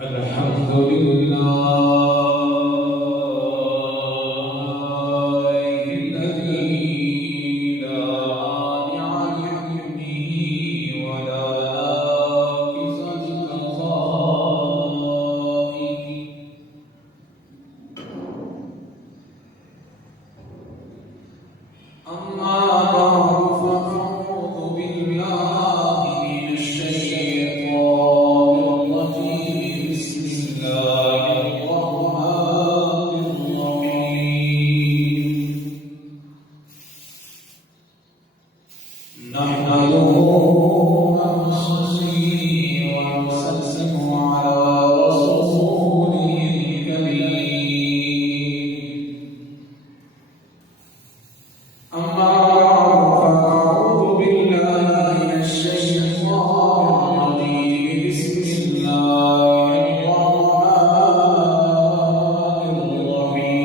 الحمد لله الذي لا مانع لحكمه ولا ناقص لقضائه. أما بعد فأعوذ بالله من الشيطان الرجيم. بسم الله الرحمن الرحيم. نحمده ونصلي ونسلم على رسوله الكريم. أما بعد فأعوذ بالله من الشيطان الرجيم. بسم الله الرحمن الرحيم.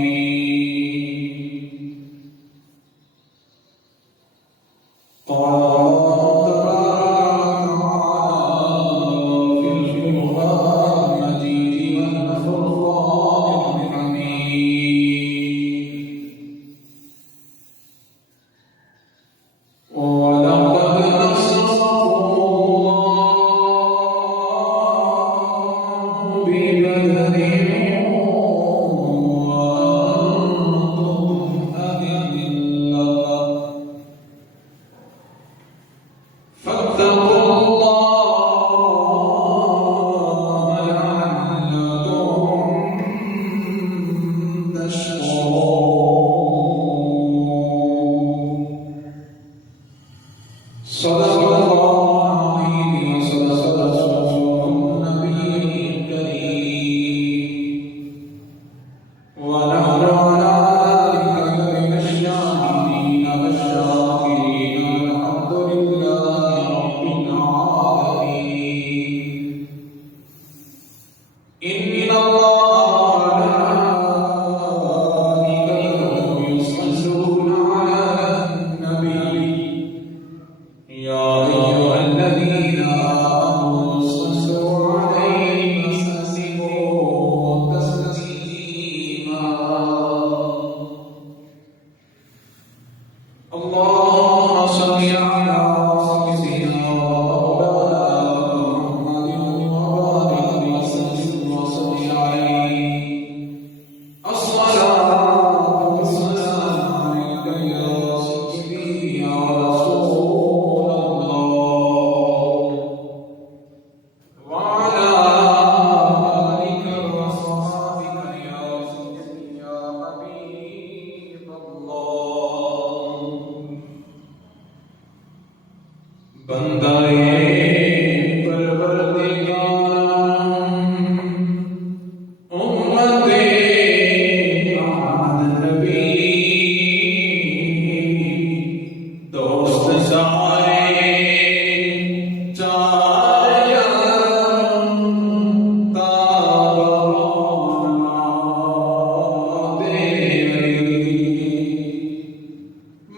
قال الله تبارك وتعالى في القرآن المجيد والفرقان الحميد: ولقد نصركم الله ببدر وأنتم أذلة فاتقوا الله لعلكم تشكرون. صدق الله العظيم وصدق رسوله النبي الكريم. ونحن على ذلك من الشاهدين والشاكرين والحمد لله رب العالمين. إن الله وملائكته يصلون على النبي يا أيها الذين آمنوا صلوا عليه وسلموا تسليما. اللهم صل على سيدنا ومولانا محمد وبارك وسلم وصل عليه. الصلاة والسلام عليك يا سيدي يا رسول الله، وعلى آلك وصحبك يا سيدي يا حبيب الله. بندائے پروردگار امت محمد نبی دوست سارے چار جہان تابعانا دے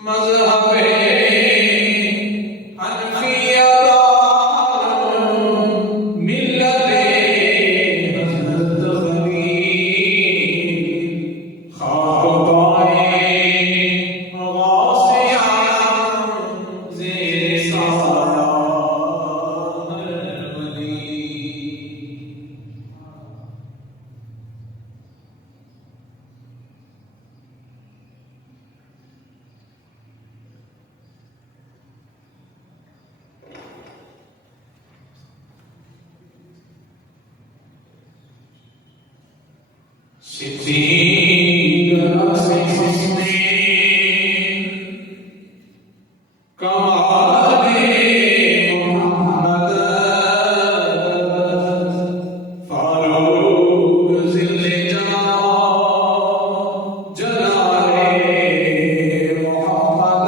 مذہب حنفیہ ملت حضرت خلیل خاکائے غوثیہ زیر سایہ ہر ولی. صدیق حسین کمال محمد فاروق ذل جلال محمد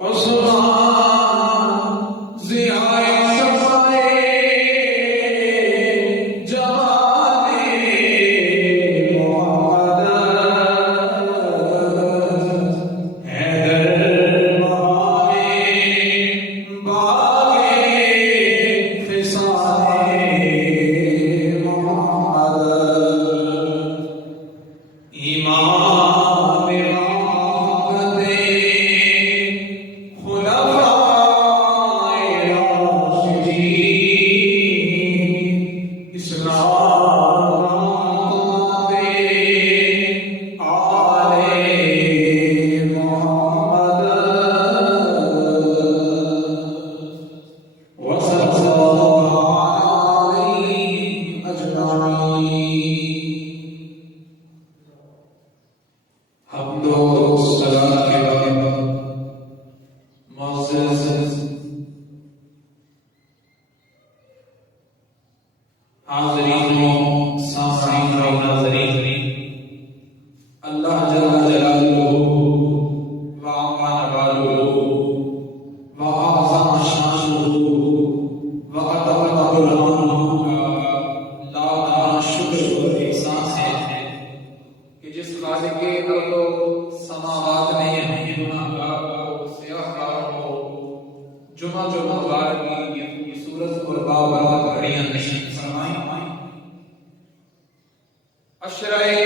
عثمان ضیاء شفاء جمال حاضرین سامعین و ناظرین، اللہ جل جلالہ وعظم نوالہ وأعظم شانہ وأتم برہانہ کا لاکھ شکر و احسان ہے کہ جس خالق ارض و سماوات نے ہمیں گناہگار کو سیاہکار کو جمعہ بار کی صورت اور بابرکت گھڑیاں نشین فرمائیں۔ اشرائے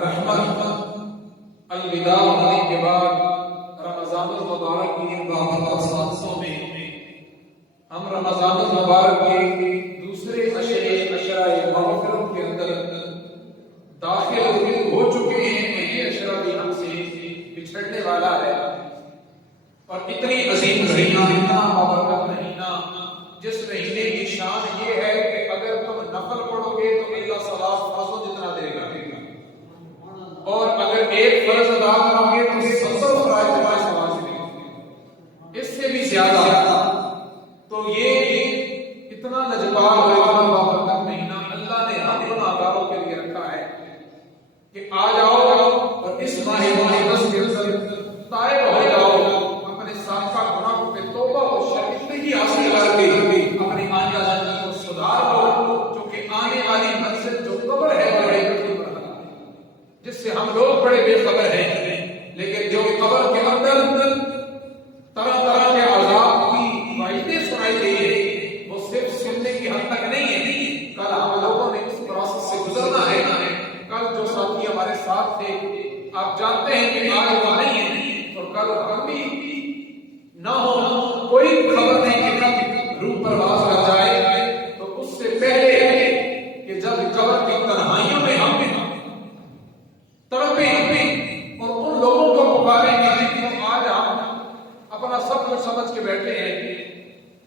رحمت الوداع ہونے کے بعد رمضان المبارک کی بابرکت سانسوں میں ہم رمضان المبارک کے دوسرے اشرائے مغفرت کے اندر داخل ہو چکے ہیں کہ یہ اشرا بھی ہم سے بچھڑنے والا ہے، اور اتنی عظیم مہینہ، اتنا بابرکت مہینہ، جس مہینے کی شان یہ ہے کہ اگر تم نفل پڑھو گے تو اللہ ثواب فرضوں جتنا دے گا، اور اگر ایک فرض ادا کرو گے تو 70 فرائض کا ثواب دے گا، اس سے بھی زیادہ۔ تو یہ اتنا لجپال اور بابرکت مہینہ اللہ نے ہم گناہگاروں کے لیے رکھا ہے کہ آ جاؤ اور اس ماہ مقدس کے اندر تائب ہو جاؤ، اپنے سابقہ گناہوں پہ توبہ و شرمندگی حاصل کر کے اپنی آنے والی کو سدھار لو، کیونکہ آنے والی منزل جو قبر ہے بڑے کٹھن رہا ہے، جس سے ہم لوگ بڑے بے خبر ہیں، لیکن جو قبر کے اندر طرح طرح کے عذاب کی وعیدیں سنائی گئی ہے وہ صرف سننے کی حد تک نہیں ہے، کل ہم لوگوں نے اس پروسیس سے گزرنا ہے۔ کل جو ساتھی ہمارے ساتھ تھے آپ جانتے ہیں کہ آج وہ نہیں ہے، اور کل ہم بھی نہ ہو، کوئی خبر نہیں کہ کب روح پرواز کر جائے، تو اس سے پہلے کہ جب قبر کی تنہائیوں میں ہم تڑپیں اور ان لوگوں کو پکاریں گے جن کو آج ہم اپنا سب کچھ سمجھ کے بیٹھے ہیں،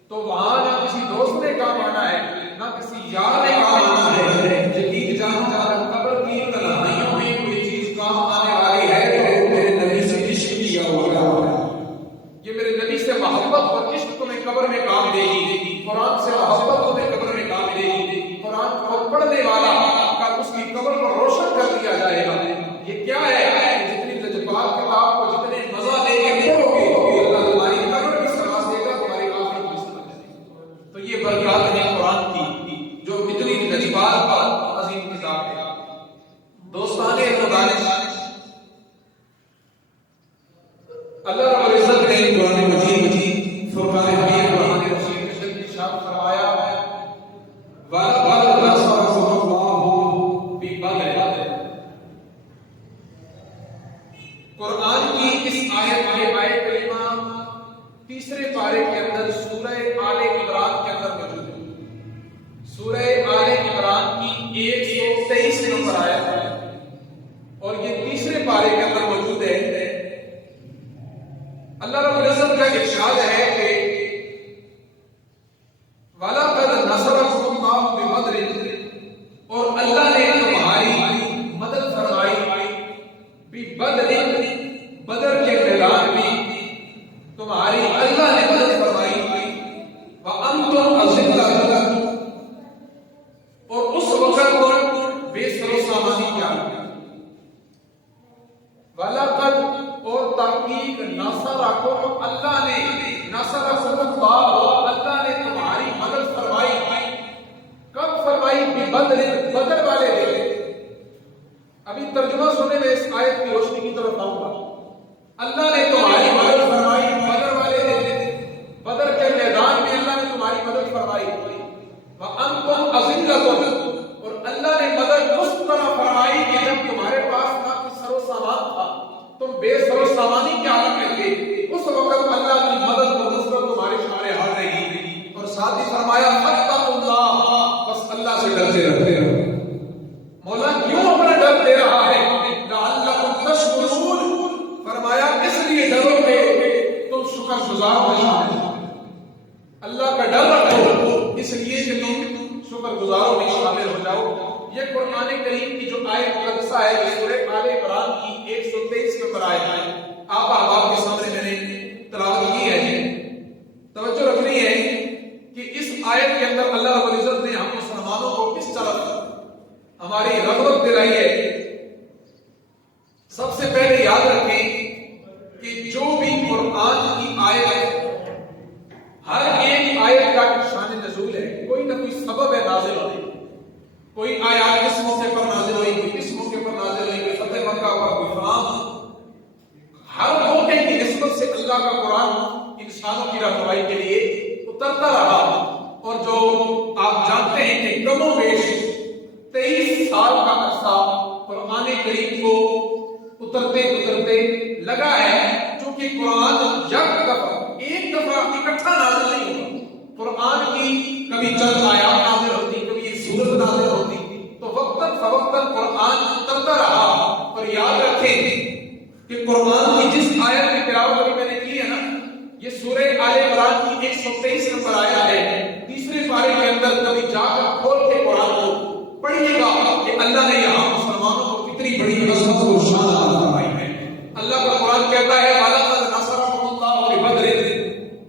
تو وہاں نہ کسی دوست نے کام آنا ہے، نہ کسی یار نے کام آنا ہے، یقین جانو قبر کی تنہائیوں میں کوئی چیز کام آنے والی ہے تو میرے نبی سے عشق کیا ہوا ہے، یہ میرے نبی سے محبت اور عشق تمہیں قبر میں کام دے گی، قرآن سے محبت تمہیں قبر میں کام دے گی، قرآن کو پڑھنے والا کل اس کی قبر کو روشن کر دیا جائے گا۔ یہ کیا ہے کہ جتنی لجپال کتاب کو جتنے مزہ لے کے پڑھو گے اللہ تمہاری قبر کی سزا دے گا، تمہاری آخرت کی سزا دے گا۔ تو یہ برکات ہے قرآن کی جو اتنی لجپال پر عظیم کتاب ہے۔ دوستانے مدارس، اللہ رب العزت نے قرآن مجید فرقان حمید قرآن رسول کے شریف ارشاد فرمایا وَلَقَدْ نَصَرَكُمُ اللَّهُ بِبَدْرٍ۔ قرآن کی اس آیت میں آیت کریمہ تیسرے پارے کے اندر سورہ آل عمران کے اندر موجود ہے۔ سورہ آل عمران کی 123 نمبر آیت ہے اور یہ تیسرے پارے کے اندر موجود ہے۔ اللہ رب العزت کا ارشاد ہے کہ وَلَقَدْ نَصَرَكُمُ اللَّهُ بِبَدْرٍ، اور اللہ نے تمہاری مدد فرمائی بِبَدْرٍ، بدر کے میدان میں تمہاری اللہ نے مدد فرمائی، وَأَنْتُمْ أَذِلَّةٌ، اور اس وقت پر بے سر و سامانی کیا وَلَقَدْ، اور تحقیق نصرکم، اللہ نے نصرکم اللہ، اللہ نے تمہاری مدد فرمائی، کب فرمائی؟ ببدر، بدر والے دن۔ ابھی ترجمہ سننے میں اس آیت کی روشنی کی طرف آؤں گا۔ اللہ نے تمہاری مدد فرمائی بدر والے دن، بدر کے میدان میں اللہ نے تمہاری مدد فرمائی، وَأَنْتُمْ أَذِلَّةٌ، اور اللہ نے مدد اس طرح فرمائی کہ جب تمہارے پاس نہ کوئی سر و سامان تھا، تم بے سر و سامانی کے عالم میں تھے، اس وقت اللہ کی مدد و نصرت تمہارے سامنے حاضر رہی، اور ساتھ ہی فرمایا فَاتَّقُوا اللَّهَ، بس اللہ سے ڈرتے رہو۔ مولا کیوں اپنا ڈر دے رہا ہے؟ لَعَلَّكُمْ تَشْكُرُونَ، فرمایا اس لیے ڈرو کہ تم شکر گزار ہو جاؤ، اللہ کا ڈر رکھو اس لیے کہ تم شکر گزاروں میں شامل ہو جاؤ۔ یہ قرآن کریم کی جو آیت مقدسہ ہے سورہ آل عمران کی 123 نمبر آیت ہے، آپ احباب کے سامنے میں نے تلاوت کی ہے۔ توجہ رکھنی ہے کہ اس آیت کے اندر اللہ رب العزت نے ہم مسلمانوں کو ہماری رغبت دلائی ہے. سب سے پہلے یاد رکھیں کہ جو بھی قرآن کی آیت، ہر ایک آیت کا شان نزول ہے، کوئی نہ کوئی سبب ہے نازل ہونے. کوئی آیات اس موقع پر نازل ہوئی، کوئی اس موقع پر نازل ہوئی، کوئی فتح مکہ پر، کوئی فلاں. ہر موقع کی نسبت سے اللہ کا قرآن انسانوں کی رہنمائی کے لیے اترتا رہا. اور جو آپ جانتے ہیں کہ کم و بیش 23 سال کا عرصہ قرآن کریم کو اترتے اترتے لگا ہے. چونکہ قرآن ایک دفعہ اکٹھا نازل نہیں ہوا. قرآن کی کبھی چند آیات نازل ہوتی، کبھی ایک سورت نازل ہوتی، تو وقتاً فوقتاً قرآن اترتا رہا. اور یاد رکھیں کہ قرآن کی جس آیت کی تلاوت ابھی میں نے کی ہے نا، یہ سورہ آل عمران کی 123 نمبر آیت ہے. تیسرے پارے کے اندر کبھی جا کر کھول کے قرآن کو پڑھیے گا کہ اللہ نے یہاں مسلمانوں کو کتنی بڑی عظمت و شان عطا فرمائی ہے. اللہ کا قرآن کہتا ہے وَلَقَدْ نَصَرَكُمُ اللَّهُ بِبَدْرٍ،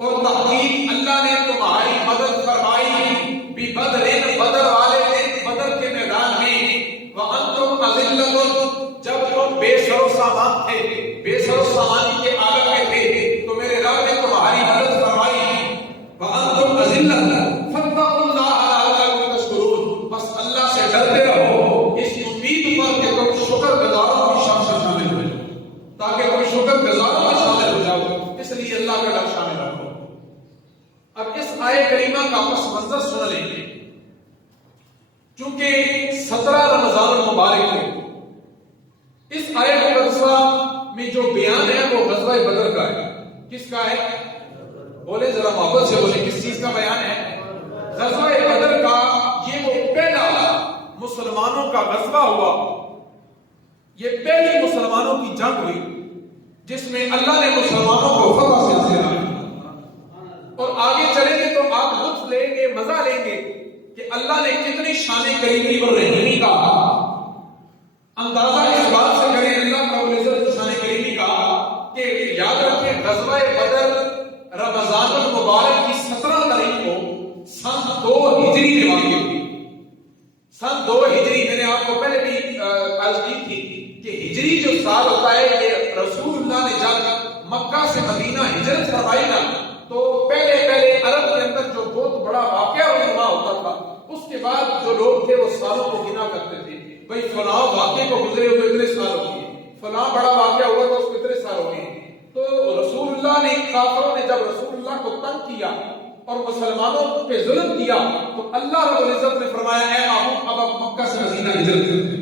اور تحقیق اللہ نے تمہاری مدد فرمائی بِبَدْرٍ، بدر والے دن، بدر کے میدان میں. وَأَنْتُمْ أَذِلَّةٌ، جب تم بے سر و سامان تھے، بے سر و سامانی کے عالم میں تھے، تو میرے رب نے تمہاری مدد فرمائی. وَأَنْتُمْ أَذِلَّةٌ فَاتَّقُوا اللَّهَ لَعَلَّكُمْ تَشْكُرُونَ، بس اللہ سے ڈرتے رہو اس امید پر کہ تم شکر گزاروں کی شامل ہو جاؤ، تاکہ تم شکر گزاروں میں شامل ہو جاؤ. اس لیے اللہ کا ڈر شامل رکھو. اب اس آیت کریمہ کا پس منظر سن لیں گے. چونکہ 17 رمضان المبارک ہے، اس آیت مقدسہ میں جو بیان ہے وہ غزوہ بدر کا ہے. کس کا ہے؟ بولے ذرا محبت سے بولے، کس چیز کا بیان ہے؟ غزوہ بدر کا. یہ وہ پہلا مسلمانوں کا غزوہ ہوا، یہ پہلی مسلمانوں کی جنگ ہوئی جس میں اللہ نے مسلمانوں کو فتح سے حاصل. اور آگے چلیں گے تو آپ لطف لیں گے، مزہ لیں گے کہ اللہ نے کتنی شان کریمی اور رحیمی کا اندازہ اس بات سے کریں اللہ کا عزت شان کریمی کا کہ یاد رکھیں غزوہ بدر رمضان المبارک کی 17 تاریخ کو سن 2 ہجری میں واقع ہوئی. سن 2 ہجری، میں نے آپ کو پہلے بھی عرض کی تھی کہ ہجری جو سال ہوتا ہے کہ رسول اللہ نے جب مکہ سے مدینہ ہجرت فرمائی نا، تو پہلے عرب کے اندر جو بہت بڑا واقعہ رونما ہوتا تھا، اس کے بعد جو لوگ تھے وہ سالوں کو گنا کرتے تھے. بھئی فلاں واقعے کو گزرے ہوئے اتنے سال ہو گئے، فلاں بڑا واقعہ ہوا تو اس کو اتنے سال ہو گئے. تو رسول اللہ نے، کافروں نے جب رسول اللہ کو تنگ کیا اور مسلمانوں پہ ظلم کیا، تو اللہ رب العزت نے فرمایا اے محمود اب آپ مکہ سے مدینہ ہجرت کریں،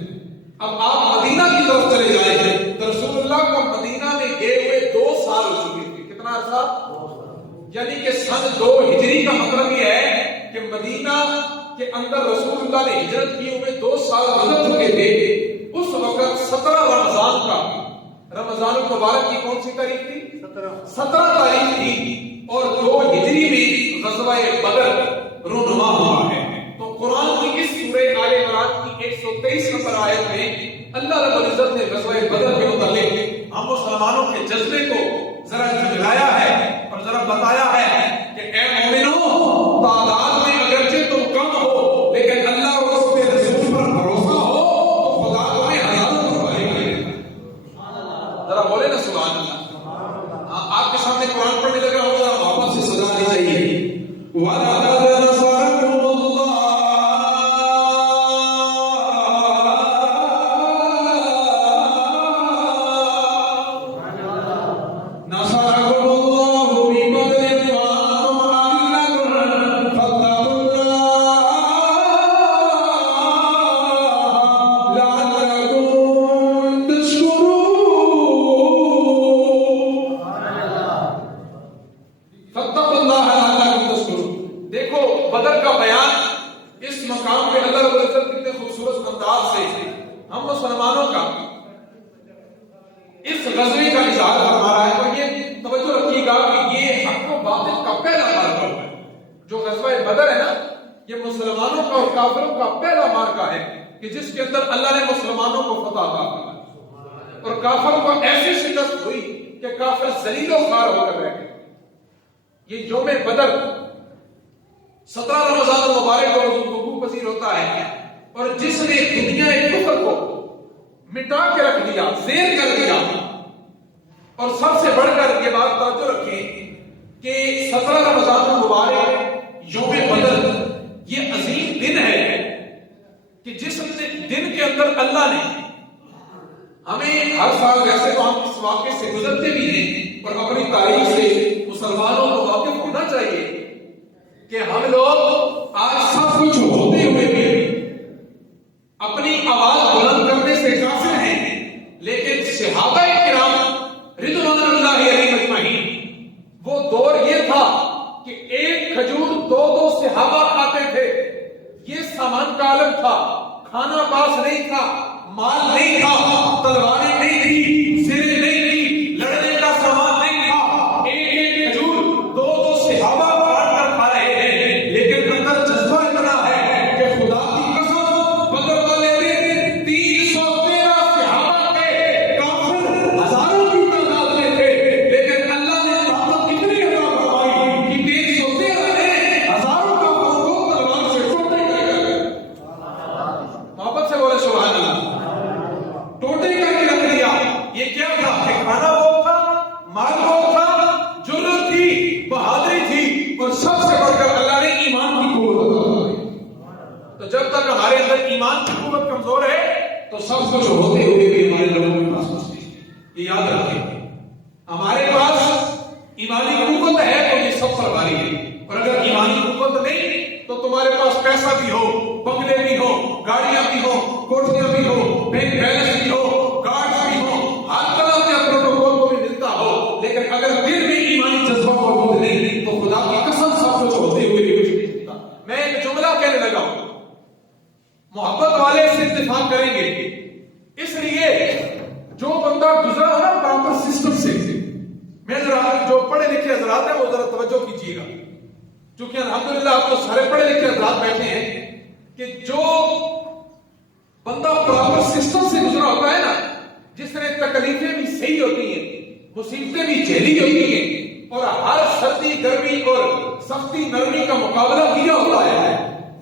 اب آپ مدینہ کی طرف چلے جائیں گے. تو رسول اللہ کو مدینہ میں گئے ہوئے 2 سال ہو چکے تھے. کتنا عرصہ؟ یعنی کہ سن 2 ہجری کا مطلب یہ ہے کہ مدینہ کے اندر رسول اللہ نے ہجرت کیے ہوئے 2 سال گزر چکے تھے. اس وقت 17 رمضان کا، رمضان المبارک کی کون سی تاریخ تھی؟ 17 تاریخ تھی. اور 2 ہجری میں غزوہ بدر رونما ہوا ہے. تو قرآن کی اس سورہ آل عمران کی 123 نمبر آیت میں اللہ رب العزت نے غزوہ بدر کے متعلق ہم مسلمانوں کے جذبے کو ذرا جھلکایا ہے اور ذرا بتایا ہے کہ اے مومنو، تعداد میں اگرچہ تم کم ہو لیکن اللہ اور اس کے رسول پر بھروسہ ہو تو خدا تمہیں ہزاروں پر بھرے گا. ذرا بولے نا سبحان اللہ. آپ کے سامنے قرآن پڑھنے لگا ہو، ذرا محبت سے سجانا چاہیے. وَلَقَدْ نَصَرَكُمُ اللَّهُ ذلیل و خوار ہو کر رہ گئے. یہ یوم بدر 17 رمضان المبارک کو وقوع پذیر ہوتا ہے اور جس نے دنیا کفر کو مٹا کے رکھ دیا، زیر کر دیا. اور سب سے بڑھ کر یہ بات توجہ رکھیں کہ 17 رمضان المبارک یوم بدر یہ عظیم دن ہے کہ جس دن کے اندر اللہ نے ہمیں ہر سال، ویسے تو ہم اس واقعے سے گزرتے بھی ہیں اور اپنی تاریخ سے مسلمانوں کو واقف ہونا چاہیے کہ ہم لوگ آج سب کچھ ہوتے ہوئے بھی اپنی آواز بلند کرنے سے قاصر ہیں، لیکن صحابہ کرام رضوان اللہ علیہم اجمعین وہ دور یہ تھا کہ ایک کھجور دو صحابہ کھاتے تھے. یہ سامان کا عالم تھا، کھانا پاس نہیں تھا، مال نہیں تھا، تلواریں نہیں تھی، سرے نہیں تھی، لڑنے کا سامان نہیں تھا. ایک کھجور دو صحابہ کاٹ کر کھا رہے ہیں، لیکن اندر جذبہ اتنا ہے کہ خدا کی قسم بدر والے دن 313 صحابہ کے کافر ہزاروں کی تعداد میں تھے، لیکن اللہ نے طاقت اتنی عطا فرمائی کہ 313 نے ہزاروں کافروں کو تلوار سے ٹوٹے کر محبت سے بولے سبحان اللہ، ٹوٹے کر کے رکھ دیا. یہ کیا تھا کہ کھانا بہت تھا، مال بہت تھا، جرأت تھی، بہادری تھی، اور سب سے بڑھ کر اللہ نے ایمان کی قوت عطا فرمائی. تو جب تک ہمارے اندر ایمان کی قوت کمزور ہے تو سب کچھ ہوتے ہوئے بھی ہمارے لوگوں کے پاس کچھ نہیں. یہ یاد رکھیں، ہمارے پاس ایمانی قوت ہے تو یہ سب پر بھاری ہے، اور اگر ایمانی قوت نہیں تو تمہارے پاس پیسہ بھی ہو، بنگلے بھی ہو، گاڑیاں بھی ہو، کوٹھیاں بھی ہو، بینک بیلنس بھی ہو، کارڈ بھی ہو، ہر طرح کے پروٹوکول کو بھی ملتا ہو، لیکن اگر پھر بھی ایمانی جذبہ موجود نہیں تو خدا کی قسم سب کچھ ہوتے ہوئے بھی کچھ نہیں ہوتا. میں ایک جملہ کہنے لگا ہوں، محبت والے سے اتفاق کریں گے. اس لیے جو بندہ گزرا ہو نا پراپر سسٹم سے، میں ذرا جو پڑھے لکھے حضرات ہیں وہ ذرا توجہ کیجیے گا، چونکہ الحمدللہ آپ تو سارے پڑھے لکھے حضرات بیٹھے ہیں، کہ جو بندہ پراپر سسٹم سے گزرا ہوتا ہے نا، جس نے تکلیفیں بھی صحیح ہوتی ہیں، مصیبتیں بھی جھیلی ہوتی ہیں، اور ہر سردی گرمی اور سختی نرمی کا مقابلہ کیا ہوتا ہے،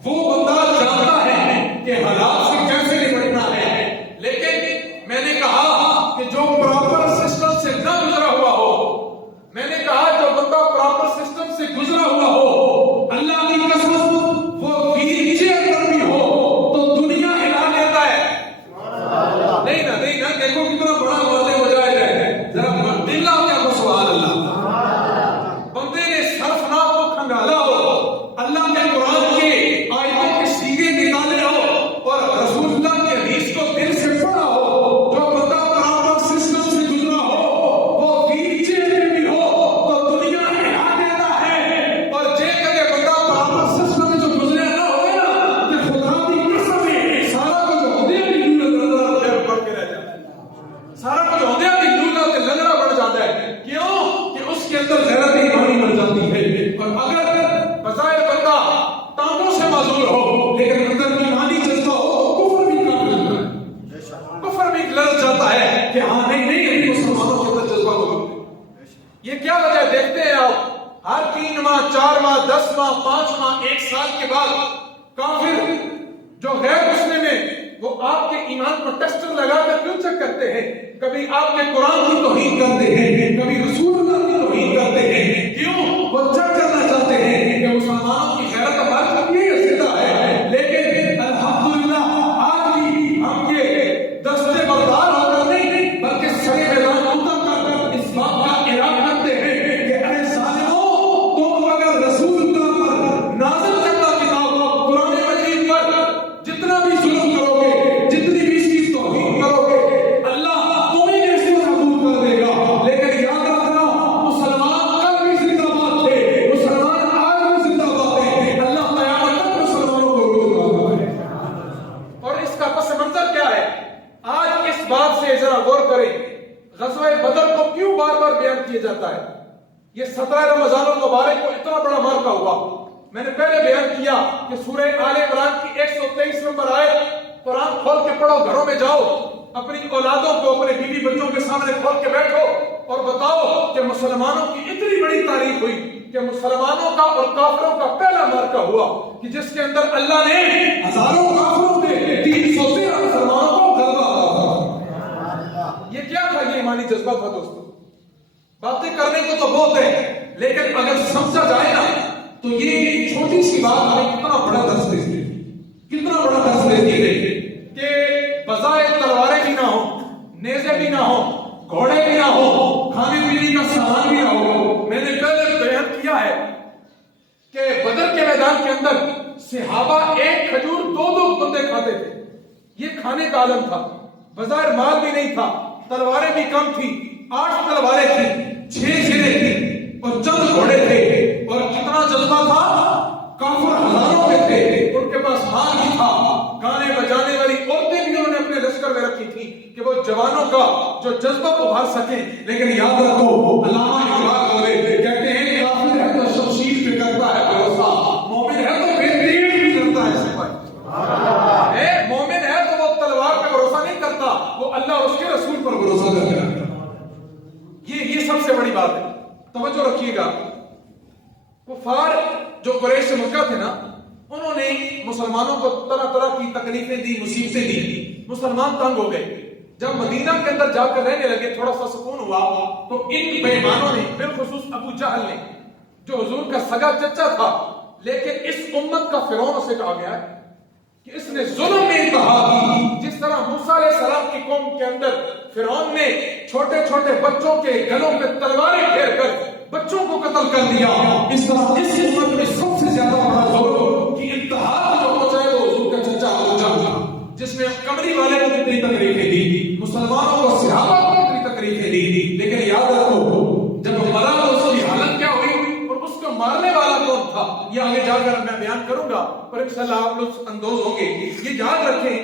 وہ بندہ جانتا ہے کہ حالات سے کیسے نپٹنا ہے. لیکن میں نے کہا کہ جو پراپر سسٹم سے نہ گزرا ہوا ہو، میں نے کہا جو بندہ پراپر سسٹم سے گزرا ہوا ہو، اللہ کی قسم وہ ویل چیئر پر بھی ہو تو دنیا ہلا دیتا ہے. نہیں نا دیکھو کتنا بڑا واضح مجاہد ہے، ذرا دل لاؤ کیا کو سبحان اللہ. بندے نے صرفناک کو کھنگالا ہو، اللہ کے قرآن کے آیتوں کے سیگے نکالے ہو اور رسول اللہ کی حدیث کو دل سے پڑھا ہو، جو بندہ پراپر سسٹم سے گزرا ہو وہ ویل چیئر میں بھی ہو تو دنیا ہلا دیتا ہے. اور جے کدے بندہ پراپر سسٹم میں جو گزرے نہ ہوئے نا کہ خدا کی قسم ہے سارا کچھ ہوندے بھی دور خیر پڑ کے رہ جاتا ہے، سارا کچھ ہوندے بھی دور تے لنگڑا بن جاتا ہے. کیوں کہ اس کے اندر غیرت ایمانی بن جاتی ہے. اور اگر بظاہر بندہ ٹانگوں سے معذور ہو لیکن اندر ایمانی جذبہ ہو تو کفر بھی کام کرتا ہے، کفر بھی لرز جاتا ہے کہ ہاں نہیں مسلمانوں کے اندر جذبہ موجود ہے. یہ کیا وجہ ہے؟ دیکھتے ہیں آپ ہر 3 ماہ 4 ماہ 10 ماہ 5 ماہ 1 سال کے بعد کافر جو غیر مسلم ہیں وہ آپ کے ایمان کو ٹیسٹر لگا کر کیوں چیک کرتے ہیں؟ کبھی آپ کے قرآن کی توہین کرتے ہیں، کبھی رسول اللہ کی توہین کرتے ہیں. کیوں؟ وہ چیک کرنا چاہتے ہیں کہ مسلمانوں کی غیرت ہمارے ساتھ یہ زندہ ہے. لیکن الحمدللہ آج بھی ہم یہ دستے بردار ہو کر نہیں بلکہ سرے میدان اتر کر اس بات کا اعلان کرتے ہیں کہ اے ظالموں، تم اگر رسول اللہ پر نازل کردہ کتاب قرآن مجید پر جتنا بھی ظلم کرو گے، جتنی بھی اس کی توہین کرو گے، اللہ تمہیں ایسے محدود کر دے گا. لیکن یاد رکھنا مسلمان کل بھی زندہ باد تھے، مسلمان آج بھی زندہ باد ہیں. اللہ قیامت تک مسلمانوں کو روز ہے. اور اس کا پس منظر کیا ہے؟ آج اس بات سے ذرا غور کریں، غزوہ بدر کو کیوں بار بار بیان کیا جاتا ہے؟ یہ 17 رمضان المبارک کو اتنا بڑا مارکا ہوا. میں نے پہلے بیان کیا کہ سورہ آل عمران کی 123 نمبر آیت قرآن کھول کے پڑھو، گھروں میں جاؤ، اپنی اولادوں کو اپنے بیوی بچوں کے سامنے کھول کے بیٹھو اور بتاؤ کہ مسلمانوں کی اتنی بڑی تاریخ ہوئی کہ مسلمانوں کا اور کافروں کا پہلا معرکہ ہوا کہ جس کے اندر اللہ نے ہزاروں کافروں کے 313 مسلمانوں کو غلبہ عطا. یہ کیا تھا؟ یہ ایمانی جذبہ تھا دوستو. باتیں کرنے کو تو بہت ہے لیکن اگر سمجھا جائے نا تو یہ چھوٹی سی بات ہمیں کتنا بڑا درس دیتی ہے، کتنا بڑا درس دیتی ہے کہ بظاہر تلواریں بھی نہ ہو، نیزے بھی نہ ہو، گھوڑے بھی نہ ہو، کھانے پینے کا سامان بھی نہ ہو. میں نے پہلے بیان کیا ہے کہ بدر کے میدان کے اندر صحابہ ایک کھجور دو بندے کھاتے تھے. یہ کھانے کا عالم تھا. بظاہر مال بھی نہیں تھا، تلواریں بھی کم تھی، 8 تلواریں تھیں، 6 زیریں تھیں اور چند گھوڑے تھے. اور کتنا جذبہ تھا، کافر ہزاروں میں تھے، ان کے پاس مال بھی تھا، گانے بجانے والی عورتیں بھی انہوں نے اپنے لشکر میں رکھی تھی کہ وہ جوانوں کا جو جذبہ ابھار سکیں. لیکن یاد رکھو علامہ اقبال بولے کہتے ہیں کافر ہے تو شمشیر پہ کرتا ہے بھروسہ، مومن ہے تو بے تیر بھی کرتا ہے سپاہی. مومن ہے تو وہ تلوار پہ بھروسہ نہیں کرتا، وہ اللہ اور اس کے رسول پر بھروسہ کرتا ہے. یہ سب سے بڑی بات ہے. توجہ رکھیے گا. کفار جو قریش مکہ تھے نا، انہوں نے مسلمانوں کو طرح طرح کی تکلیفیں دی، مصیبتیں دی. مسلمان تنگ ہو گئے. جب مدینہ کے اندر جا کر رہنے لگے، تھوڑا سا سکون ہوا تو ان بے ایمانوں نے، بالخصوص ابو جہل نے جو حضور کا سگا چچا تھا لیکن اس امت کا فرعون اسے کہا گیا ہے کہ اس نے ظلم میں انتہا کی. جس طرح موسیٰ علیہ السلام کی قوم کے اندر فرعون نے چھوٹے چھوٹے بچوں کے گلوں پہ تلواریں پھیر کر بچوں کو قتل کر دیا، اس طرح اس امت میں سب سے زیادہ بڑا ظلم کی انتہا جو پہنچائے وہ حضور کا چچا ابو جہل تھا، جس نے کمری والے کو کتنی تکلیفیں دی، مسلمانوں کو، صحابہ کو کتنی تکلیفیں دی. لیکن یاد رکھو جب مرا تو اس کی حالت کیا ہوئی اور اس کو مارنے والا کون تھا، یہ آگے جا کر میں بیان کروں گا، پر انشاءاللہ آپ لوگ اندوز ہوں گے. یہ یاد رکھیں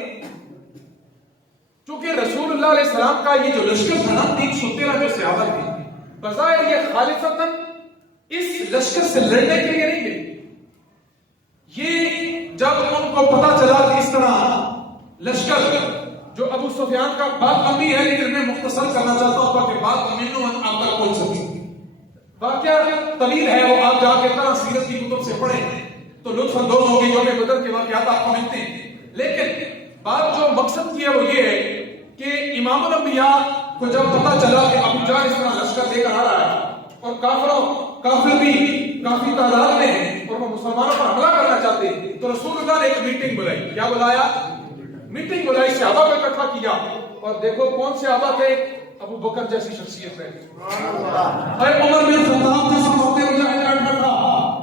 چونکہ رسول اللہ علیہ السلام کا یہ جو لشکر تھا نا، 313 جو صحابہ تھے، بظاہر یہ خالصتاً اس لشکر سے لڑنے کے لیے نہیں گئے. یہ جب ان کو پتا چلا کہ اس طرح لشکر جو ابو سفیان کا بات لمبی ہے لیکن میں مختصر کرنا چاہتا ہوں تاکہ بات منو آپ تک پہنچ سکے. واقعہ طویل ہے، وہ آپ جا کے طرح سیرت کی کتب سے پڑھیں تو لطف اندوز ہوں گے. یوم بدر کے واقعات آپ کو ملتے ہیں، لیکن بات جو مقصد کی ہے وہ یہ ہے کہ امام الانبیاء کو جب پتا چلا کہ ابو جہل اس طرح لشکر لے کر آ رہا ہے اور کافر بھی کافی تعداد میں ہیں اور وہ مسلمانوں پر حملہ کرنا چاہتے ہیں، تو رسول اللہ نے ایک میٹنگ بلائی. کیا بلایا؟ میٹنگ بلائی، صحابہ کو اکٹھا کیا. اور دیکھو کون سے صحابہ تھے؟ ابو بکر جیسی شخصیت ہے، عمر بن خطاب جیسا موقع مجاہد بیٹھا تھا،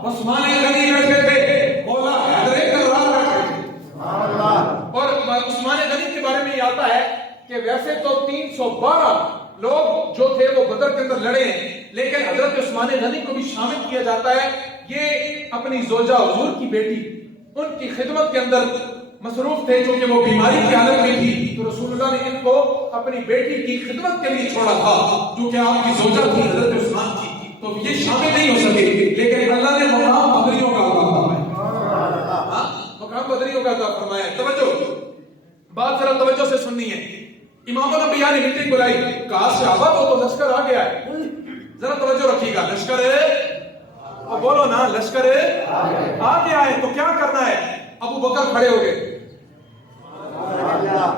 عثمان غنی بیٹھے تھے، مولا حیدر کرار بیٹھے تھے. اور عثمان غنی کے بارے میں یہ آتا ہے کہ ویسے تو 312 لوگ جو تھے وہ بدر کے اندر لڑے ہیں، لیکن حضرت عثمان غنی کو بھی شامل کیا جاتا ہے. یہ اپنی زوجہ حضور کی بیٹی، ان کی خدمت کے اندر مصروف تھے چونکہ وہ بیماری کی حالت میں تھی، تو رسول اللہ نے ان کو اپنی بیٹی کی خدمت کے لیے چھوڑا تھا کیونکہ آپ کی زوجہ تھی حضرت عثمان کی، تو یہ شامل نہیں ہو سکے. لیکن اللہ نے مقام بدریوں کا عطا فرمایا، مقام بدریوں کا عطا فرمایا. توجہ، بات ذرا توجہ سے سننی ہے. امام الانبیاء نے میٹنگ بلائی، کہا صحابہ وہ تو لشکر آ گیا ہے، ذرا توجہ رکھیے گا. لشکر بولو نا، لشکر آ گیا ہے تو کیا کرنا ہے؟ ابو بکر کھڑے ہو گئے،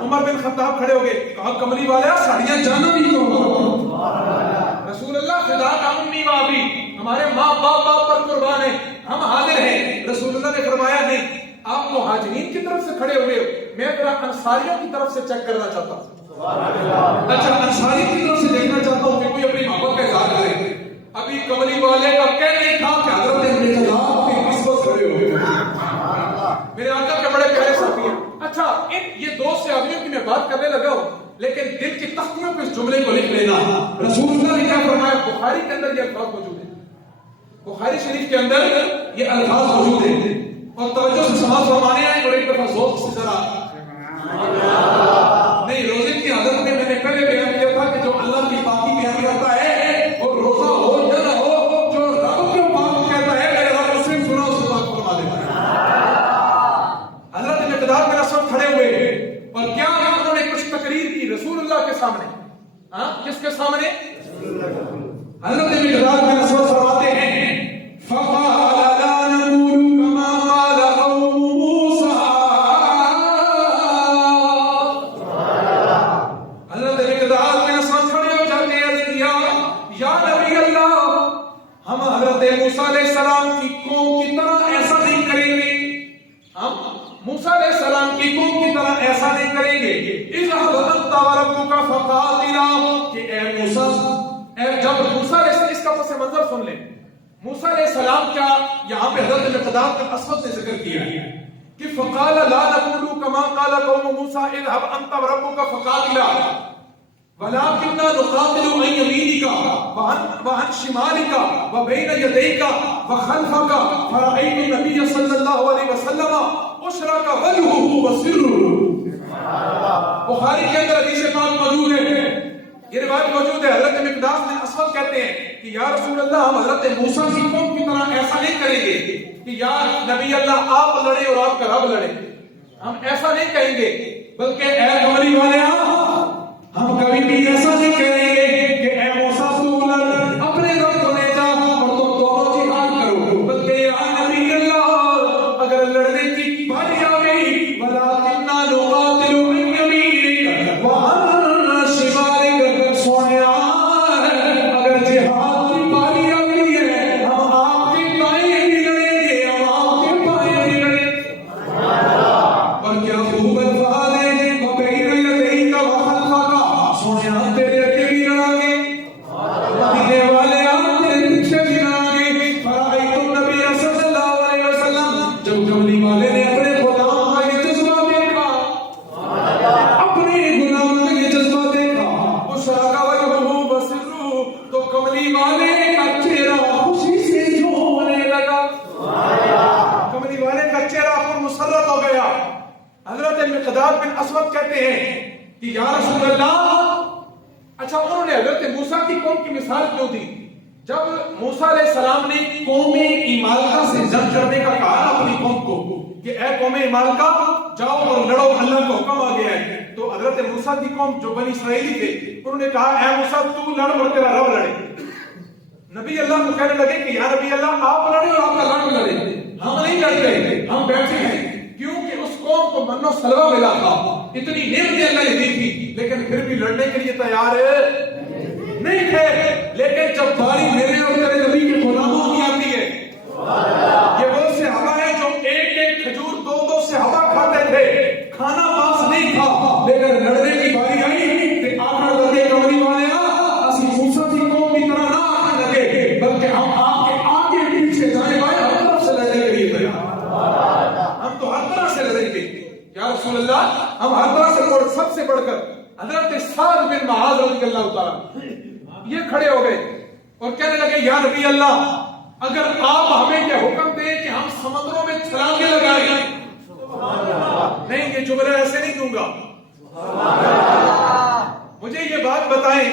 عمر بن خطاب کھڑے ہو گئے، کہا کملی والے ساڑیاں جانا نہیں ہوگا. رسول اللہ فدا کا امی و ابی، ہمارے ماں باپ پر قربان ہیں، ہم حاضر ہیں. رسول اللہ نے فرمایا نہیں، آپ مہاجرین کی طرف سے کھڑے ہوئے ہو، میں ذرا انصاریوں کی طرف سے چیک کرنا چاہتا ہوں. اچھا، انصاری کی طرف سے دیکھنا چاہتا ہوں کہ کوئی اپنی محبت کا اظہار کرے. ابھی کملی والے کا کہنا نہیں تھا کہ حضرت انتظار کے قسمت کھڑے ہوئے. میرے آقا کے بڑے پیارے ساتھی ہیں. اچھا، یہ دو صحابیوں کی میں بات کرنے لگا ہوں لیکن دل کی تختیوں پہ اس جملے کو لکھ لینا. رسول اللہ نے کیا فرمایا؟ بخاری کے اندر یہ الفاظ موجود ہیں، بخاری شریف کے اندر یہ الفاظ موجود ہیں اور توجہ سے سماعت فرمانے آئے. اور ایک دفعہ ذوق سے ذرا نہیں، روزے کی حالت میں میں نے پہلے بیان کیا تھا کہ جو اللہ کی پاکی بیان کرتا ہے اور روزہ ہو یا نہ ہو، جو رب کے پاک کہتا ہے میرے رب اس نے سنا اس کو پاک فرما دیتا ہے. حضرت مقداد بن اسود کھڑے ہوئے اور کیا انہوں نے کچھ تقریر کی رسول اللہ کے سامنے. کس کے سامنے؟ حضرت مقداد بن اسود فرماتے ہیں نہیں کریں گے. اذهب انت وربك فقاتلا کہ اے موسیٰ، جب موسیٰ علیہ اس کا پس منظر سن لیں. موسیٰ علیہ السلام کیا یہاں پہ حضرت مقداد بن اسود نے ذکر کیا ہے کہ فقال لا نقول كما قال قوم موسى اذهب انت وربك فقاتلا ولكننا نقاتل عن يمينك وعن شمالك وبين يديك وخلفك فرأيت النبي صلى الله عليه وسلم اشرق وجهه وسره. بخاری کے اندر حدیث پاک موجود ہے، یہ روایت موجود ہے. حضرت مقداد بن اسود کہتے ہیں کہ یا رسول اللہ، ہم حضرت موسیٰ کی قوم کی طرح ایسا نہیں کریں گے کہ یا نبی اللہ آپ لڑے اور آپ کا رب لڑے. ہم ایسا نہیں کہیں گے، بلکہ اے کملی والے ہم کبھی بھی ایسا نہیں کہیں گے کہ اے موسیٰ تو لڑ اپنے رب کو لے جا اور تم دونوں جہاد کرو، بلکہ یا نبی اللہ اگر لڑنے کی باری آ گئی ولکننا نقاتل من یمینک وعن شمالک. سونیا اگر جہاد کی باری آ گئی ہے ہم آپ کے بائیں بھی لڑیں گے، ہم آپ کے بائیں بھی لڑیں گے. اور کیا خوب الفاظ ہے وبین یدیک وخلفک. سونیا تیرے اگے بھی لڑا گے، مدینے والے آپ تیرے پیچھے بھی لڑا گے. فرأیت النبی صلی اللہ علیہ وسلم، جب کملی والے نے اپنے غلام کا یہ جذبہ دیکھا، اپنے غلام کا یہ جذبہ دیکھا، اشرق وجهه وسروا، تو کملی والے کا چہرہ خوشی سے جھومنے لگا. کملی والے کا چہرہ پر مسرت ہو گیا. حضرت مقداد بن اسود کہتے ہیں کہ یا رسول اللہ، اچھا انہوں نے حضرت موسیٰ کی قوم کی مثال کیوں دی؟ جب موسیٰ علیہ السلام نے قوم عمالقہ سے جنگ کرنے کا کہا اپنی قوم کو کہ اے قوم عمالقہ جاؤ اور لڑو، اللہ کا حکم آ گیا ہے، تو حضرت موسیٰ کی قوم جو بنی اسرائیلی تھے انہوں نے کہا اے موسیٰ تو لڑ اور تیرا رب لڑے. نبی اللہ کو کہنے لگے کہ یا نبی اللہ آپ لڑے اور آپ کا رب لڑے، ہم نہیں لڑتے، ہم بیٹھے ہیں. کیونکہ اس قوم کو من و سلوہ ملا تھا، اتنی نعمتیں اللہ نے دی تھی، لیکن پھر بھی لڑنے کے لیے تیار نہیں تھے. لیکن جب باری میرے اور تیرے نبی کے غلاموں کی آتی ہے، یہ وہ صحابہ ہیں جو ایک ایک کھجور دو دو صحابہ کھاتے تھے، کھانا پاس نہیں تھا، لیکن لڑنے کی باری آئی کہ آخر لگے کملی والے اسی موسیٰ کی قوم کی طرح نہ آنے لگے، بلکہ ہم آپ کے آگے پیچھے جائیں بائیں ہر طرف سے لڑنے کے لیے تیار، ہم تو ہر طرح سے لڑیں گے. یا رسول اللہ، ہم ہر طرح سے، اور سب سے بڑھ کر حضرت سعد بن معاذ رضی اللہ تعالیٰ یہ کھڑے ہو گئے اور کہنے لگے یا نبی اللہ، اگر آپ ہمیں یہ حکم دیں کہ ہم سمندروں میں چھلانگیں لگائیں. نہیں، یہ جملہ ایسے نہیں دوں گا. مجھے یہ بات بتائیں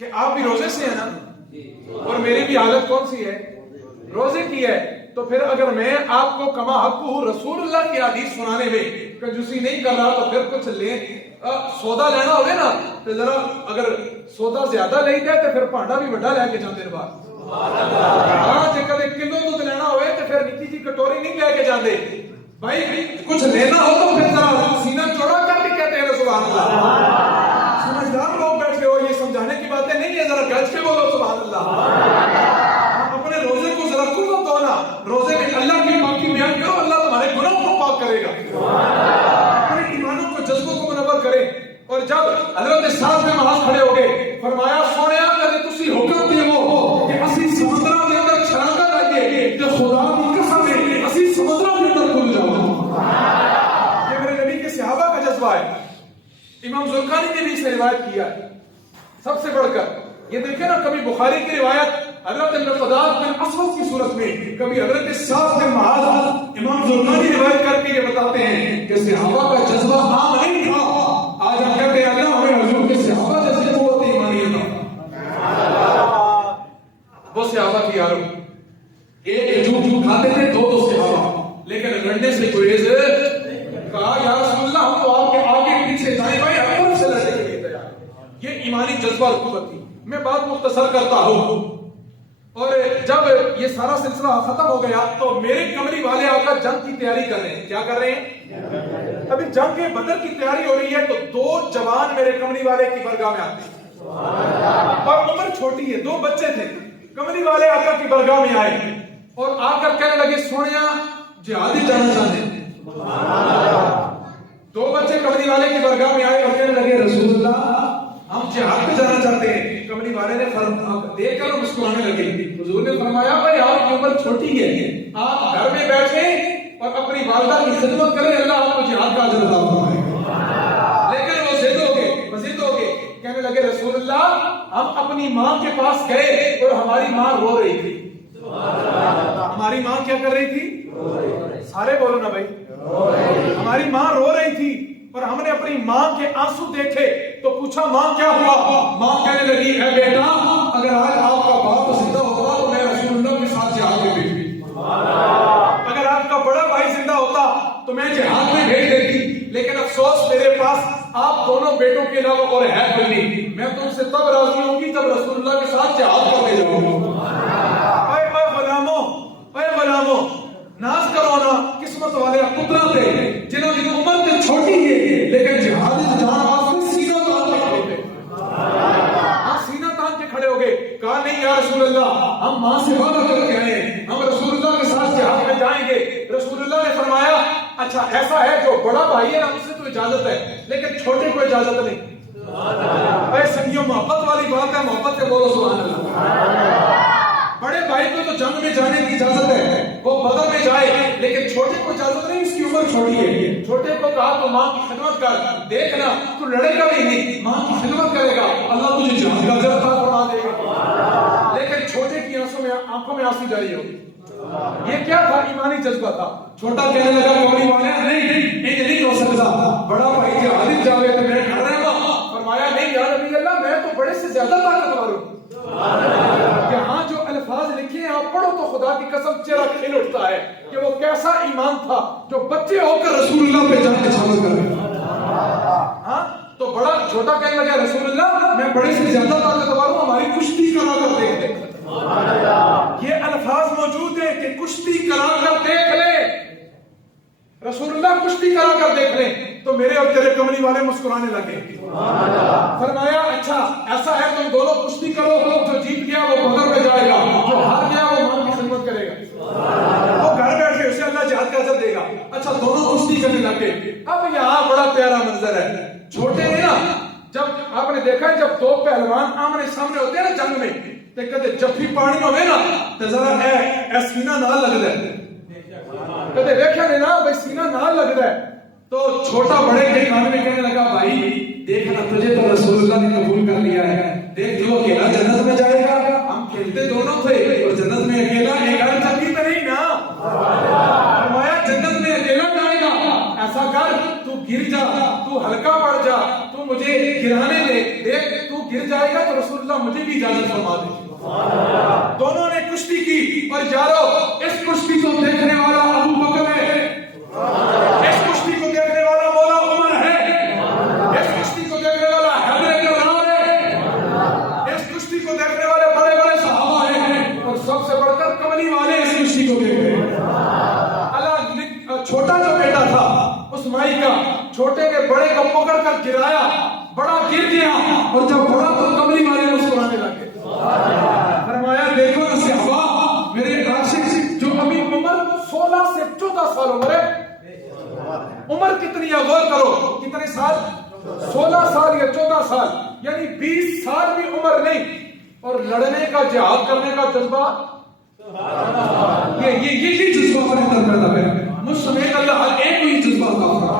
کہ آپ بھی روزے سے ہیں نا، اور میری بھی حالت کون سی ہے؟ روزے کی ہے. تو پھر اگر میں آپ کو کما حق رسول اللہ کی حدیث سنانے میں کنجوسی نہیں کر رہا، تو پھر کچھ لیں، سودا لینا ہوگا نا، تو ذرا اگر سودا زیادہ لے جائے تو پھر پانڈا بھی بڑا لے کے جاندے نے باہر. ہاں جے کدے کلو دودھ لینا ہوئے تو پھر نکی جی کٹوری نہیں لے کے جاندے. بھائی کچھ لینا ہو تو پھر ذرا سینہ چوڑا کر کے کہتے ہیں سبحان اللہ. سمجھدار لوگ بیٹھے ہو، یہ سمجھانے کی باتیں نہیں ہے، ذرا گج کے بولو سبحان اللہ. اپنے روزے کو ذرا قوت دو نا، روزے میں اللہ کی پاکی بیان کرو، اللہ تمہارے گناہوں کو پاک کرے گا، اپنے ایمانوں کو جذبوں کو منور کرے. اور جب حضرت سعد بن معاذ کھڑے ہو گئے، فرمایا سونیا کدے تسی حکم دیو کہ اسی سمندراں دے اندر چھلانگا لگے تے خدا کی قسم ہے اسی سمندراں دے اندر کھل جاؤ. یہ میرے نبی کے صحابہ کا جذبہ ہے. امام زرقانی نے بھی اسے روایت کیا ہے. سب سے بڑھ کر یہ دیکھیں نا، کبھی بخاری کی روایت حضرت مقداد بن اسود کی صورت میں، کبھی حضرت سعد بن معاذ. امام زرقانی روایت کر کے یہ بتاتے ہیں کہ صحابہ کا جذبہ عام نہیں تھا. آج ہم کہتے ہیں اللہ ہمیں حضور کے صحابہ جیسے قوت ایمانی عطا. وہ صحابہ کی یارو ایک جو کھاتے تھے دو دو صحابہ، لیکن لڑنے سے گریز کہا یا رسول اللہ ہم تو آپ کے آگے پیچھے دائیں بائیں ہر طرف سے لڑنے کے لیے تیار. یہ ایمانی جذبہ اور قوت تھی. میں بات مختصر کرتا ہوں. اور جب یہ سارا سلسلہ ختم ہو گیا تو میرے کمری والے آ کر جنگ کی تیاری کر رہے ہیں. کیا کر رہے ہیں؟ ابھی جنگ بدر کی تیاری ہو رہی ہے تو دو جوان میرے کمری والے کی برگاہ میں آتے ہیں، اور عمر چھوٹی ہے، دو بچے تھے. کمری والے آ کر کی برگاہ میں آئے اور آ کر کہنے لگے سونیا جہادی جانا چاہتے ہیں. دو بچے کمری والے بائی کی بارگاہ میں آئے اور کہنے لگے رسول اللہ ہم جہاد پہ جانا چاہتے ہیں. کملی والے نے دیکھ کر مسکرانے لگے. حضور نے فرمایا بھائی آپ کی عمر چھوٹی ہے, آپ گھر میں بیٹھیں اور اپنی والدہ کی خدمت کریں, اللہ آپ کو جہاد کا اجر عطا فرمائے گا. لیکن وہ ضد ہو گئے, کہنے لگے رسول اللہ ہم اپنی ماں کے پاس گئے اور ہماری ماں رو رہی تھی. ہماری ماں کیا کر رہی تھی؟ سارے بولو نا بھائی, ہماری ماں رو رہی تھی اور ہم نے اپنی ماں کے آنسو دیکھے تو پوچھا ماں کیا ہوا؟ ماں کہنے لگی اے بیٹا اگر آج آپ کا باپ زندہ ہوتا تو میں رسول اللہ کے ساتھ جہاد میں بھیج دیتی, اگر آپ کا بڑا بھائی زندہ ہوتا تو میں جہاد میں بھیج دیتی, لیکن افسوس میرے پاس آپ دونوں بیٹوں کے علاوہ اور ہے کوئی نہیں. میں تم سے تب راضی ہوں گی جب رسول اللہ کے ساتھ جہاد کرنے جاؤں گا. اے غلاموں ناز کرو نا, قسمت والے پترا تھے جنہوں کی عمر تو چھوٹی ہے لیکن جہاد جان واسطے سینہ تان کے کھڑے تھے. آپ سینہ تان کے کھڑے ہو گئے. کہا نہیں یا رسول اللہ ہم ماں سے وعدہ کر کے آئے, ہم رسول اللہ کے ساتھ جہاد میں جائیں گے. رسول اللہ نے فرمایا اچھا ایسا ہے جو بڑا بھائی ہے اس سے تو اجازت ہے لیکن چھوٹے کو اجازت نہیں. اے سنگیوں محبت والی بات ہے, محبت سے بولو سبحان اللہ. بڑے بھائی کو تو جنگ میں جانے کی اجازت ہے, وہ بدر میں جائے, لیکن چھوٹے کو اجازت نہیں, اس کی عمر چھوٹی ہے. چھوٹے کو کہا تو ماں کی خدمت کر, دیکھنا تو لڑے گا بھی نہیں, ماں کی خدمت کرے گا اللہ تجھے جہاد کا اجر عطا فرما دے گا. لیکن چھوٹے کی آنکھوں میں آنسو جاری ہو گئی. یہ کیا تھا؟ ایمانی جذبہ تھا. چھوٹا کہنے لگا کملی والے نہیں ہو سکتا, بڑا بھائی جہاد جاوے تو میں کر رہا ہوں. فرمایا نہیں یا نبی اللہ میں تو بڑے سے زیادہ طاقتور ہوں. یہاں جو الفاظ لکھے ہیں آپ پڑھو تو خدا کی قسم چہرہ کھل اٹھتا ہے کہ وہ کیسا ایمان تھا جو بچے ہو کر رسول اللہ پہ جان نچھاور کر رہے. ہاں تو بڑا چھوٹا کہنے لگا رسول اللہ میں بڑے سے زیادہ طاقتور ہوں, ہماری کشتی کرا کر دیکھ لیں. یہ الفاظ موجود ہیں کہ کشتی کرا کر دیکھ لیں. رسول اللہ کشتی کرا کر دیکھ لیں تو میرے اور تیرے کملی والے مسکرانے لگے. فرمایا اچھا ایسا ہے تم دونوں کشتی کرو, جو جیت گیا وہ بدر میں جائے گا, جو ہار گیا وہ ماں کی خدمت کرے گا, وہ گھر بیٹھے اسے اللہ جہاد کا اجر دے گا. اچھا دونوں کشتی کرنے لگے. اب یہاں بڑا پیارا منظر ہے. چھوٹے ہیں نا, جب آپ نے دیکھا ہے جب دو پہلوان آمنے سامنے ہوتے ہیں نا جنگ میں تو کہتے جب بھی پانی ہوئے نا تو ذرا اے سینہ نہ لگ جائے, کہتے دیکھا نہیں نا بھائی سینہ نہ لگ رہا ہے. تو چھوٹا بڑے کے کان میں کہنے لگا بھائی دیکھنا تجھے تو رسول اللہ نے قبول کر لیا ہے, دیکھ جو اکیلا جنت میں جائے گا, ہم کھیلتے دونوں تھے اور جنت میں اکیلا ایک آدھ چکی تو نہیں نا. فرمایا جنت میں اکیلا جائے گا, ایسا کر تو گر جا, تو ہلکا پڑ جا, تو مجھے گرانے دے, دیکھ تو گر جائے گا تو رسول اللہ مجھے بھی اجازت فرما دے. دونوں نے کشتی کی اور یارو اس کشتی کو دیکھنے والا ابو بکر ہے, اس کشتی کو دیکھنے والا مولا عمر ہے, اس کشتی کو دیکھنے والا حیدر کرار ہے, اس کشتی کو دیکھنے والے بڑے بڑے صحابہ ہیں, اور سب سے بڑھ کر کملی والے اس کشتی کو دیکھ رہے ہیں. اللہ چھوٹا جو بیٹا تھا اس مائی کا, چھوٹے نے بڑے کو پکڑ کر گرایا, بڑا گر گیا اور جب بڑا تو کملی والے مسکرانے لگے. فرمایا دیکھو نا صحابہ میرے عاشق جو ابھی عمر 16 سے 14 سال عمر ہے, عمر کتنی ہے غور کرو, کتنے سال؟ 16 سال یا 14 سال, یعنی 20 سال بھی عمر نہیں, اور لڑنے کا جہاد کرنے کا جذبہ, یہ جذبہ پر اندر پیدا ہے. مجھ سمیت اللہ ہر ایک کو یہ جذبہ ہوگا.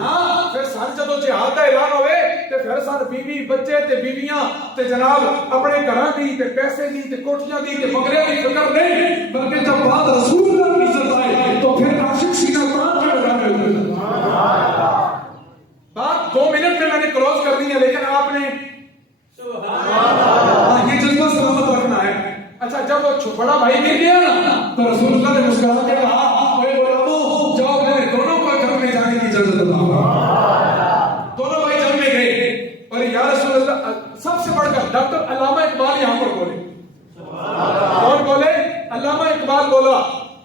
ہاں پھر سن جدو جہاد کا اعلان ہوئے تے پھر سن بیوی بچے تے بیویاں تے جناب اپنے گھراں دی تے پیسے دی تے کوٹھیاں دی تے بکریاں دی فکر نہیں, بلکہ جب بات رسول اللہ کی عزت آئے تو پھر عاشق سینہ تان کے لگانے ہوئے. بات 2 منٹ میں میں نے کلوز کر دی ہے, لیکن آپ نے یہ جذبہ سلامت رکھنا ہے. اچھا جب وہ بڑا بھائی گر گیا نا تو رسول اللہ نے مسکرا کے کہا اے غلامو جاؤ میں نے دونوں کو گھر میں جانے کی اجازت عطا فرما. دونوں بھائی جنگ میں گئے اور یا رسول اللہ, سب سے بڑھ کر ڈاکٹر علامہ اقبال یہاں پر بولے. کون بولے؟ علامہ اقبال بولا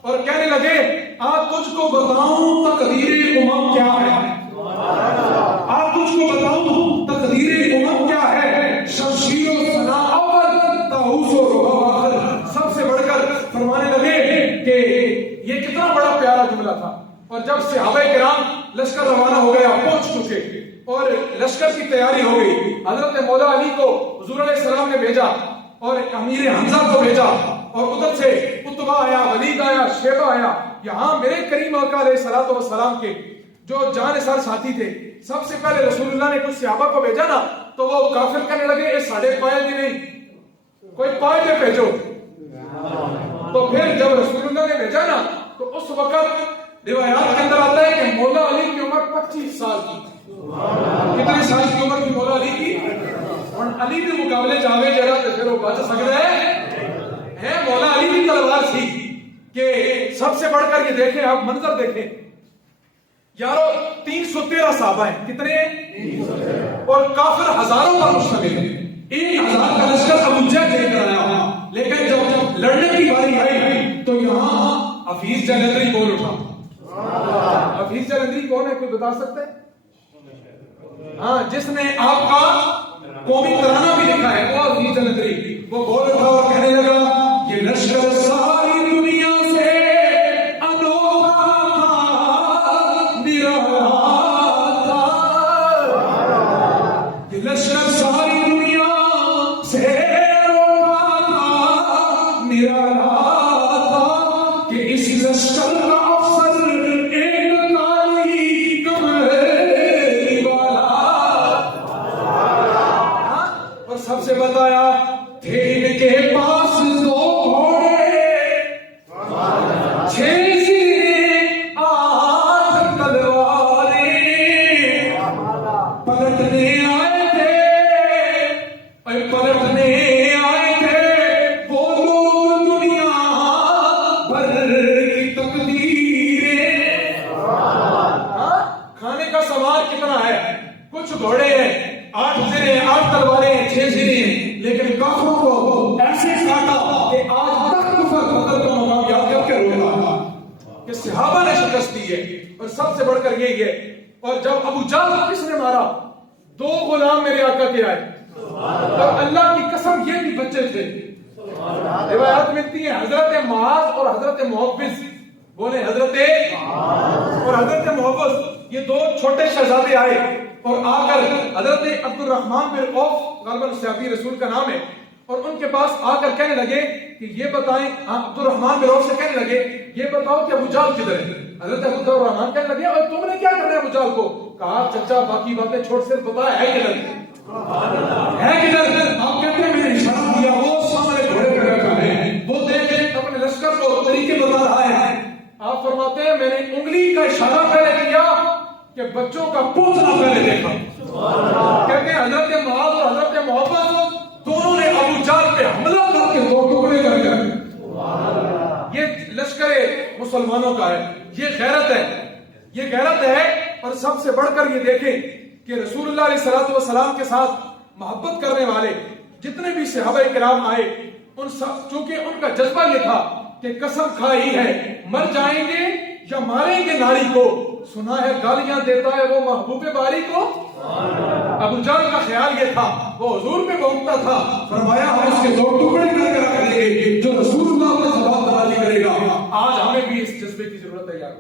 اور کہنے لگے آپ تجھ کو بتاؤں تقدیر امم کیا ہے, آپ تجھ کو بتاؤں تقدیر امم کیا ہے, شمشیر و سنا اول طاؤس و رباب آخر. سب سے بڑھ کر فرمانے لگے کہ یہ کتنا بڑا پیارا جملہ تھا. اور جب صحابہ کرام لشکر روانہ ہو گیا، پہنچ چکے اور لشکر کی تیاری ہو گئی، حضرت مولا علی کو حضور علیہ السلام نے بھیجا اور امیر حمزہ کو بھیجا، اور ادھر سے عتبہ آیا، ولید آیا، شیبہ آیا۔ یہاں میرے کریم آقا علیہ الصلوۃ والسلام کے جو جانثار ساتھی تھے، سب سے پہلے رسول اللہ نے کچھ صحابہ کو بھیجا نا، تو وہ کافر کہنے لگے یہ ساڑھے پائے بھی نہیں، کوئی پائے دے بھیجو۔ تو پھر جب رسول اللہ نے بھیجا نا، تو اس وقت روایات کے اندر آتا ہے کہ مولا علی کی عمر 25 سال کی۔ کتنے سال کی عمر کی مولا علی کی؟ اور علی کے مقابلے جاوے جڑا تے پھر وہ بچ سکتا ہے مولا علی کی تلوار تھی کہ سب سے بڑھ کر یہ دیکھیں آپ منظر دیکھیں یارو 313 صحابہ ہیں، کتنے ہیں؟ اور کافر ہزاروں پر مشتمل ہے، 1000 کا لشکر ابو جہل لے کر آیا، لیکن جب لڑنے کی باری آئی تو یہاں حفیظ جلندری بول اٹھا۔ حفیظ جلندری کون ہے، کوئی بتا سکتے ہیں؟ ہاں، جس نے آپ کا قومی ترانہ بھی لکھا ہے وہ حفیظ جلندری، وہ بول اٹھا اور کہنے لگا یہ لشکر ساری دنیا سے انوکھا تھا، نرالا تھا، یہ لشکر ساری دنیا سے انوکھا تھا، نرالا تھا، کہ اس لشکر کا افسر ایک کالی کمری والا، اور سب سے بتایا تھے ان کے پاس 2 گھوڑے، 6 سرے، 8 تلواریں، پلٹنے آئے تھے، پلٹنے آئے تھے وہ لوگ دنیا بھر کی تقدیریں۔ کھانے کا سامان کتنا ہے؟ کچھ گھوڑے ہیں، 8 سرے، 8 تلواریں، 6 سرے، لیکن کافروں کو ایسے کاٹا کہ آج تک کفر قتل کا مقام یاد کر کے رو رہا تھا کہ صحابہ نے شکست دی ہے۔ اور سب سے بڑھ کر یہی ہے، اور جب ابو جہل کو کس نے مارا؟ 2 غلام میرے آقا کے آئے، اور اللہ کی قسم یہ بھی بچے تھے۔ روایات ملتی ہیں حضرت معاذ اور حضرت محبس، بولے حضرت اور حضرت محبس، یہ 2 چھوٹے شہزادے آئے اور آ کر حضرت عبد الرحمن بن عوف غالباً صحابی رسول کا نام ہے، اور ان کے پاس آ کر کہنے لگے کہ یہ بتائیں، عبد الرحمن بن عوف سے کہنے لگے یہ بتاؤ کہ ابو جہل کدھر ہے؟ حضرت عبد الرحمن کہنے لگے اور تم نے کیا کرنا ہے ابو جہل کو؟ کہا چچا باقی باتیں چھوڑ، صرف بتا ہے کدھر ہے کدھر؟ آپ کہتے ہیں میں نے اشارہ دیا، وہ سامنے گھوڑے پہ بیٹھا ہے، وہ دیکھ اپنے لشکر کو طریقے بتا رہا ہے۔ آپ فرماتے ہیں میں نے انگلی کا اشارہ پہلے کیا کہ بچوں کا پوچھنا پہلے دیکھا۔ کہتے ہیں حضرت معاذ اور حضرت محبت دونوں نے ابو جہل پہ حملہ کر کے 2 ٹکڑے کر دیا۔ یہ لشکر مسلمانوں کا ہے، یہ غیرت ہے، یہ غیرت ہے۔ اور سب سے بڑھ کر یہ دیکھیں کہ رسول اللہ علیہ الصلوۃ والسلام کے ساتھ محبت کرنے والے جتنے بھی صحابہ کرام آئے، ان سب چونکہ ان کا جذبہ یہ تھا کہ قسم کھائی ہے مر جائیں گے یا ماریں گے ناری کو، سنا ہے گالیاں دیتا ہے وہ محبوب باری کو۔ ابو جہل کا خیال یہ تھا، وہ حضور پہ بھونکتا تھا، فرمایا ہم اس کے 2 ٹکڑے کر کے رکھ دیں گے جو رسول اللہ کا جواب درازی کرے گا۔ آج ہمیں بھی اس جذبے کی ضرورت ہے یار،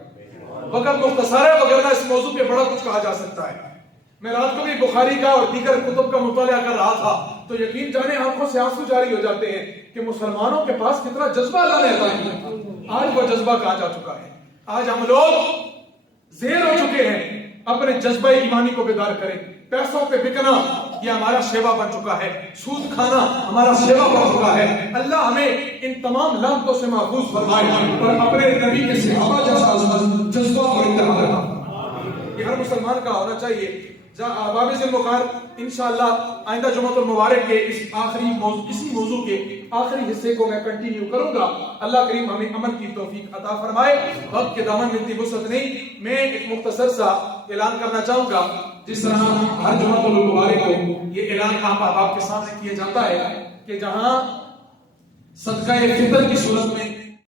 وقت مختصر ہے وگرنہ اس موضوع پہ بڑا کچھ کہا جا سکتا ہے۔ میں رات کو بھی بخاری کا اور دیگر کتب کا مطالعہ کر رہا تھا تو یقین جانے آنکھوں سے آنسو جاری ہو جاتے ہیں کہ مسلمانوں کے پاس کتنا جذبہ اللہ نے عطا کیا۔ آج وہ جذبہ کہاں جا چکا ہے؟ آج ہم لوگ زیر ہو چکے ہیں، اپنے جذبہ ایمانی کو بیدار کریں۔ پیسوں پہ بکنا یہ ہمارا شیوا بن چکا ہے، سود کھانا ہمارا شیوا بن چکا ہے۔ اللہ ہمیں ان تمام لعنتوں سے محفوظ فرمائے اور اپنے نبی کے صحابہ جیسا جذبہ اور اتحاد رکھے۔ یہ ہر مسلمان کا ہونا چاہیے۔ باب ذوالفقار انشاءاللہ آئندہ جمعۃ المبارک کے اسی موضوع کے آخری حصے کو میں کنٹینیو کروں گا۔ اللہ کریم ہمیں عمل کی توفیق عطا فرمائے۔ وقت کے دامن میں اتنی وسعت نہیں، میں ایک مختصر سا اعلان کرنا چاہوں گا۔ جس طرح ہر جمعۃ المبارک کو یہ اعلان آپ احباب کے سامنے کیا جاتا ہے کہ جہاں صدقہ فطر کی صورت میں